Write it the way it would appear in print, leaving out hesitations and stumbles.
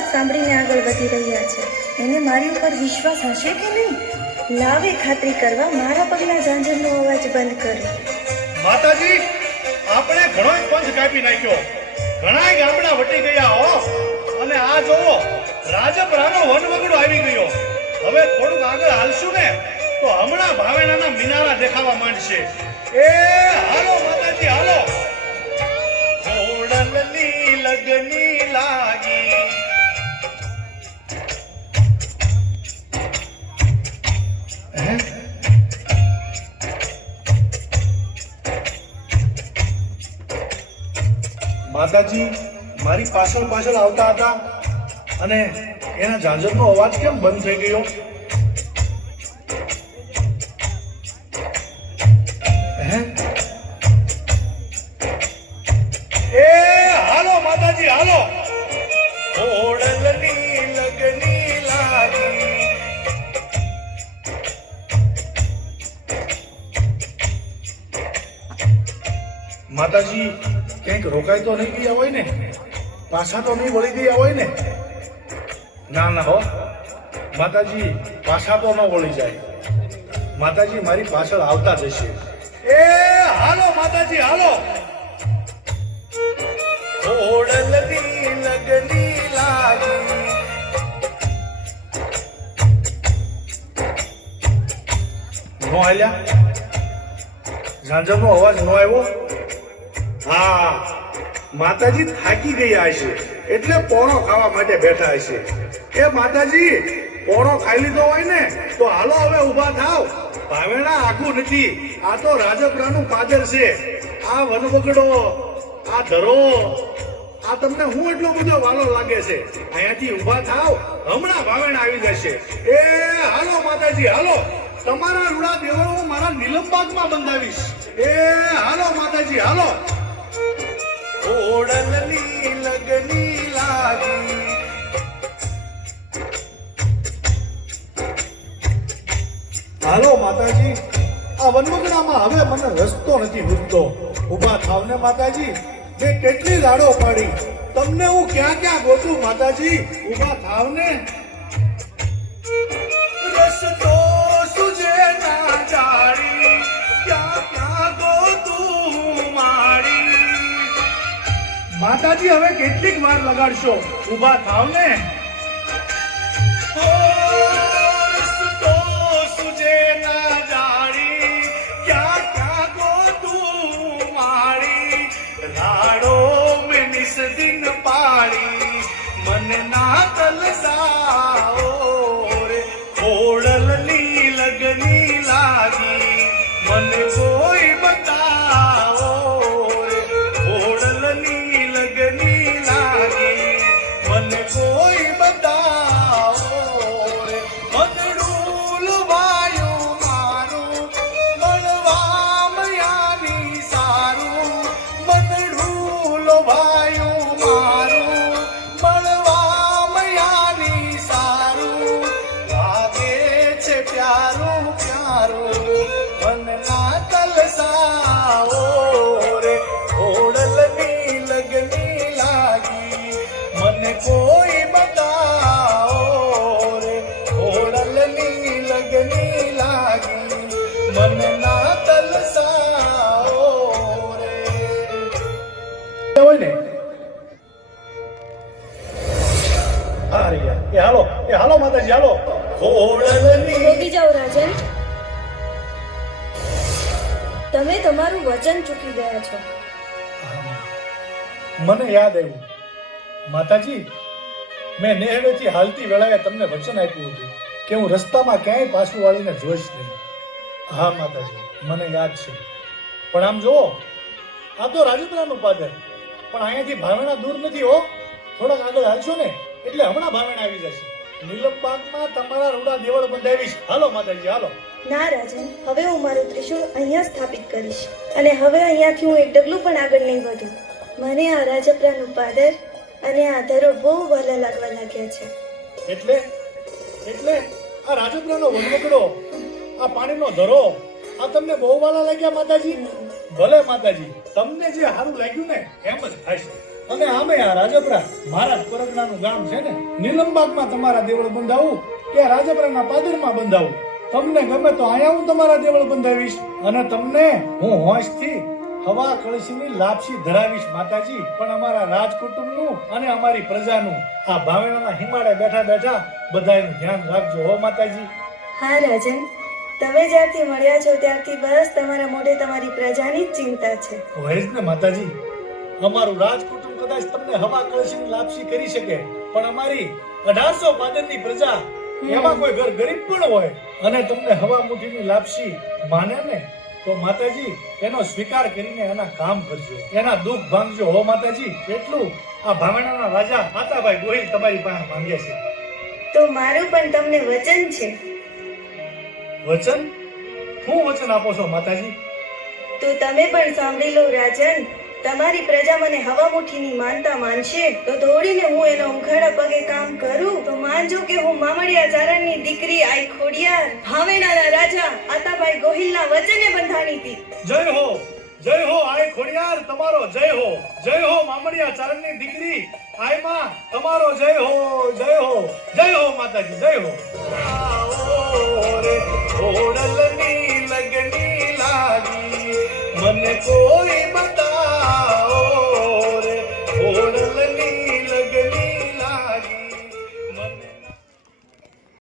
અવાજ સાંભળીને આગળ વધી રહ્યા છે. એને મારી ઉપર વિશ્વાસ હશે કે નહીં? લાવે ખાતરી કરવા મારા પગના ઝાંઝરનો અવાજ બંધ કરે. માતાજી, આપણે ઘણો પંથ કાપી નાખ્યો, ઘણા ગામડા વટી ગયા હો, અને આ જોવો રાજપરાનો વનવગડો આવી ગયો. હવે થોડુંક આગળ હાલશું ને તો હમણાં ભાવેણાના મિનારા દેખાવા માંડશે. એ હાલો માતાજી હાલો. ઘોડલની લગની લાગી, માતાજી મારી પાછળ પાછળ આવતા હતા અને એના ઝાંઝરનો અવાજ કેમ બંધ થઈ ગયો? એ હાલો માતાજી હાલો. ઘોડલની લગની લાગી, માતાજી ક્યાંક રોકાઈ તો નહીં ગયા હોય ને? પાછા તો નહીં વળી ગયા હોય ને? ના ના હો માતાજી, પાછા તો ન વળી જાય. માતાજી મારી પાછળ આવતા જશે. એ હાલો માતાજી હાલો. ઘોડલની લગની લાગી, નો આલ્યા? ઝાંઝરનો અવાજ નો આવ્યો? હા, માતાજી થાકી ગયા હશે એટલે પોણો ખાવા માટે બેઠા હશે. એ માતાજી, પોણો ખાઈ લીધો હોય ને તો હાલો હવે ઊભા થાવ. ભાવેણા આખું નથી, આ તો રાજપરાનું પાદર છે. આ વનવગડો, આ ધરો, આ તમને હું એટલો બધો વાલો લાગે છે? અહીંયાથી ઊભા થાવ, હમણાં ભાવેણા આવી જશે. એ હાલો માતાજી હાલો. તમારા રૂડા દેવળો હું મારા નીલમબાગમાં બંધાવીશ. એ હાલો માતાજી હાલો. ઘોડલની લગની લાગી, હાલો માતાજી. આ વનવગડામાં હવે મને રસ્તો નથી મૂકતો. ઊભા થાવ ને માતાજી, મેં કેટલી લાડો પાડી, તમને હું ક્યાં ક્યાં ગોતું માતાજી? ઊભા થાવ ને. રસ્તો સુજે ના જાડી, ક્યાં ક્યાં ગોતું માડી. માતાજી હવે કેટલીક વાર લગાડશો? ઊભા થાવ ને. રસ્તો સુજે ના જાડી, ક્યાં ક્યાં ગોતું માડી. લાડો મેં નિસ દિન પાડી, મને ના તલસાઓ રે. ઘોડલની લગની લાગી, મને કોઈ બતાવો રે. ઘોડલની લગની લાગી, મને કોઈ બતાવો રે. મનડું લુભાયું મારું, મળવા મયાની સારું. મનડું લુભાયું મારું, મળવા મયાની સારું. લાગે છે પ્યારું પ્યારું, મન ના તલસાઓ રે. ઘોડલની લગની લાગી, મને કોઈ બતાવો રે. ઘોડલની લગની લાગી, મને ના તલસાઓ રે. હોય ને? અરે યાર, એ હાલો માતાજી હાલો. ઘોડલની રોકી જાઓ રાજન, તમે તમારું વચન ચૂકી ગયા છો. મને યાદ આવ્યું માતાજી, મેં નેહવેથી હાલતી વેળાએ તમને વચન આપ્યું હતું કે હું રસ્તામાં ક્યાંય પાછું વાળીને જોઈશ નહીં. હા માતાજી, મને યાદ છે. પણ આમ જુઓ, આ તો રાજપરાનું પાદર, પણ અહીંયાથી ભાવેણા દૂર નથી હો. થોડાક આગળ હાલશો ને એટલે હમણાં ભાવેણા આવી જશે. નીલમબાગમાં તમારા રૂડા દેવળ બંધાવીશ. હાલો માતાજી હાલો. ના રાજન, હવે હું મારું ત્રિશૂળ અહીંયા સ્થાપિત કરીશ, અને હવે અહીંયાથી હું એક ડગલું પણ આગળ નહીં વધું. મને આ રાજપરાનું પાદર અને આ ધરો બહુ વહાલા લાગવા લાગ્યા છે. એટલે એટલે આ રાજપરાનો વનવગડો, આ પાણીનો ધરો, આ તમને બહુ વાલા લાગ્યા માતાજી? ભલે માતાજી, તમને જે સારું લાગ્યું ને એમ જ થાય. અને આમે આ રાજપરા મારા જ પરગણાનું ગામ છે ને. નીલમબાગમાં તમારા દેવળ બંધાવું કે રાજપરાના પાદરમાં બંધાવું, તમને ગમે તો અહીંયા હું તમારા દેવળ બંધાવીશ અને તમને હું હોંશથી હવા કળશીની લાપસી ધરાવીશ માતાજી. પણ અમારા રાજકુટુંબનું અને અમારી પ્રજાનું આ ભાવેણાના હિમાળે બેઠા બેઠા બધાયનું ધ્યાન રાખજો હો માતાજી. હા રાજન, તમે જ્યારથી મળ્યા છો ત્યારથી બસ તમારા મોઢે તમારી પ્રજાની જ ચિંતા છે. હોય જ ને માતાજી. અમારું રાજકુટુંબ કદાચ તમને હવા કળશીની લાપસી કરી શકે, પણ અમારી 1800 પાદરની પ્રજા એમાં કોઈ ઘર ગરીબ પણ હોય અને તમને હવા મુઠ્ઠીની લાપસી માને ને તો માતાજી એનો સ્વીકાર કરીને એના કામ કરજો, એના દુઃખ ભાંગજો હો માતાજી. એટલું આ ભાવેણાના રાજા આતાભાઈ ગોહિલ તમારી પાસે માંગે છે. તો મારું પણ તમને વચન છે. વચન? શું વચન આપો છો માતાજી? તો તમે પણ સાંભળી લો રાજન. તમારી પ્રજા મને હવા મુઠ્ઠીની માનતા માનશે તો દોડીને હું એના ઉઘાડા પગે કામ કરું તો માનજો કે હું મામડિયા ચારણની દીકરી આઈ ખોડિયાર ભાવેણાના રાજા આતાભાઈ ગોહિલના વચને બંધાણી હતી. જય હો, જય હો આય ખોડિયાર, તમારો જય હો. જય હો મામડિયા ચારણની દીકરી આય માં, તમારો જય હો, જય હો, જય હો માતાજી, જય હો. આવો રે ખોડલની લગની લાગી મને કો